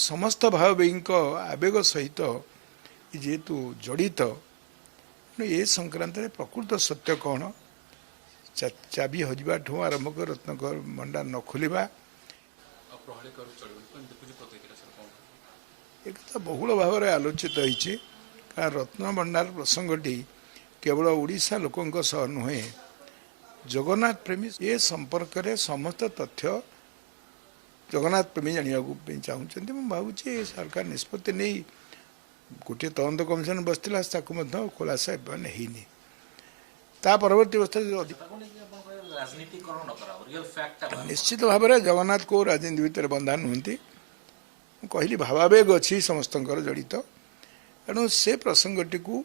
समस्त भावी आवेग सहित जेहेतु जड़ित ये संक्रांत प्रकृत सत्य कौन चाबी हजबा ठू आरंभ कर रत्नकर भंडार न खोलिबा एक बहुल भाव में आलोचित होती कारण रत्न भंडार प्रसंगटी केवल ओडिशा लोकों सह नुहे जगन्नाथ प्रेमी ये संपर्क में समस्त तथ्य जगन्नाथ प्रेमी जानवा चाहते भावुँ सरकार निष्पत्ति नहीं गोटे तदंत कमिशन बसला खुलासा होनी परवर्ती अवस्था निश्चित भाव में जगन्नाथ को राजनीति भितर बंधा नुहति कहली भावावेग अच्छी समस्त जड़ित तेणु से प्रसंगटी को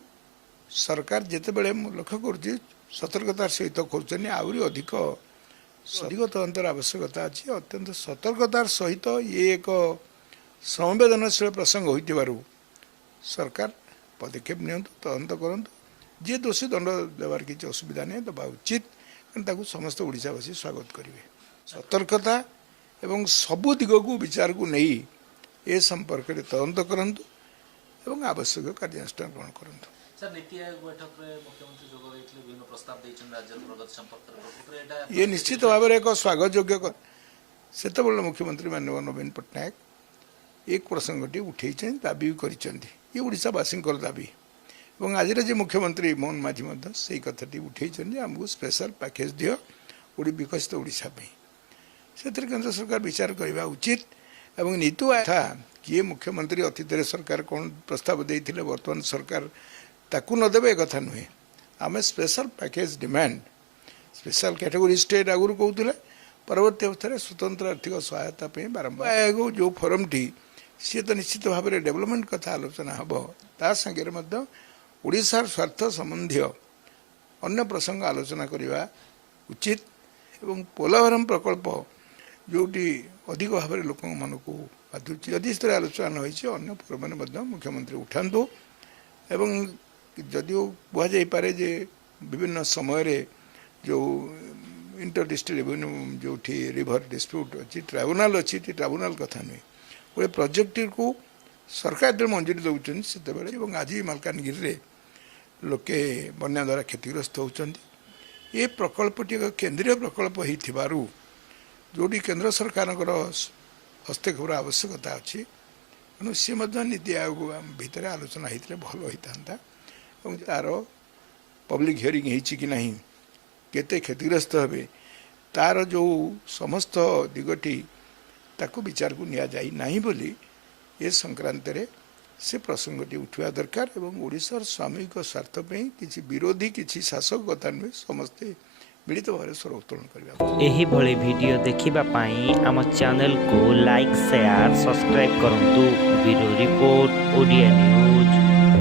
सरकार जिते बड़े लक्ष्य कर सतर्कतार सहित खोज आहरी अधिक तदंतर आवश्यकता अच्छी अत्यंत सतर्कतार सहित ये एक संवेदनशील प्रसंग हो सरकार पदक्षेप नियंतु तदंत करूँ जी दोषी दंड देवार किसी असुविधा नहीं दबा उचित कारण समस्त ओडिशावासी स्वागत करेंगे सतर्कता एवं सबु दिग को विचार को नहीं ए संपर्क में तदंत करूँ एवं आवश्यक कार्यानुष्ठान ग्रहण करूँ ये निश्चित भाव में एक स्वागत योग्य से मुख्यमंत्री माननीय नवीन पट्टनायक एक प्रसंगटी उठे दाबी भी कर ओडिशावासी दाबी और आज जो मुख्यमंत्री मोहन माझी से कथाटी उठे आमको स्पेशल पैकेज दियो विकसित ओडिशा से केंद्र सरकार विचार करने उचित एवं नीतु था किए मुख्यमंत्री अतीत सरकार कौन प्रस्ताव देते बर्तमान सरकार ताकू नदेवे एक कथा नुहे आम special package demand special category state आगुरी कहते परवर्ती अवस्था स्वतंत्र आर्थिक सहायता बारंबार आयोग जो फोरम टी सी तो निश्चित भाव में डेवलपमेंट कथा आलोचना हम ता संगे ओडिशार स्वार्थ संबंधी अन्य प्रसंग आलोचना करने उचित एवं पोलावरम प्रकल्प जोटी अधिक भाव में लोक मन को बाधुची जदि स्तर आलोचना होती अन्य फोरम मुख्यमंत्री उठातु एवं जदिव कहुपे जे विभिन्न समय जो इंटर डिस्ट्रिक्ट रेवेन्यू जो रिभर डिस्प्यूट अच्छी ट्राइब्यूनाल अच्छी ट्राइब्यूनाल कथा नुहे गोटे प्रोजेक्ट को सरकार जो मंजूरी दौरान से आज मालकानगिरी लोके बन्या द्वारा क्षतिग्रस्त होती ये प्रकल्पटी केंद्रीय प्रकल्प हो जोटी केंद्र सरकार हस्तक्षेप आवश्यकता अच्छी तेणु सी नीति आयोग भितर आलोचना होते भल होता और तार पब्लिक हियरिंग कि ना केते क्षतिग्रस्त हे तार जो समस्त दिगटी ताकू विचार को निया जाई नहीं बोली ये संक्रांत रे से प्रसंगटी उठवा दरकार एवं ओडिशार सामूहिक स्वार्थ पे किसी विरोधी किसी शासक कथा नुहे समस्ते मिलित भाव स्वर उत्तोलन करबा एही भली वीडियो देखिबा पाई आम चैनल को लाइक शेयर सब्सक्राइब करंतु ब्यूरो रिपोर्ट ओडिया न्यूज।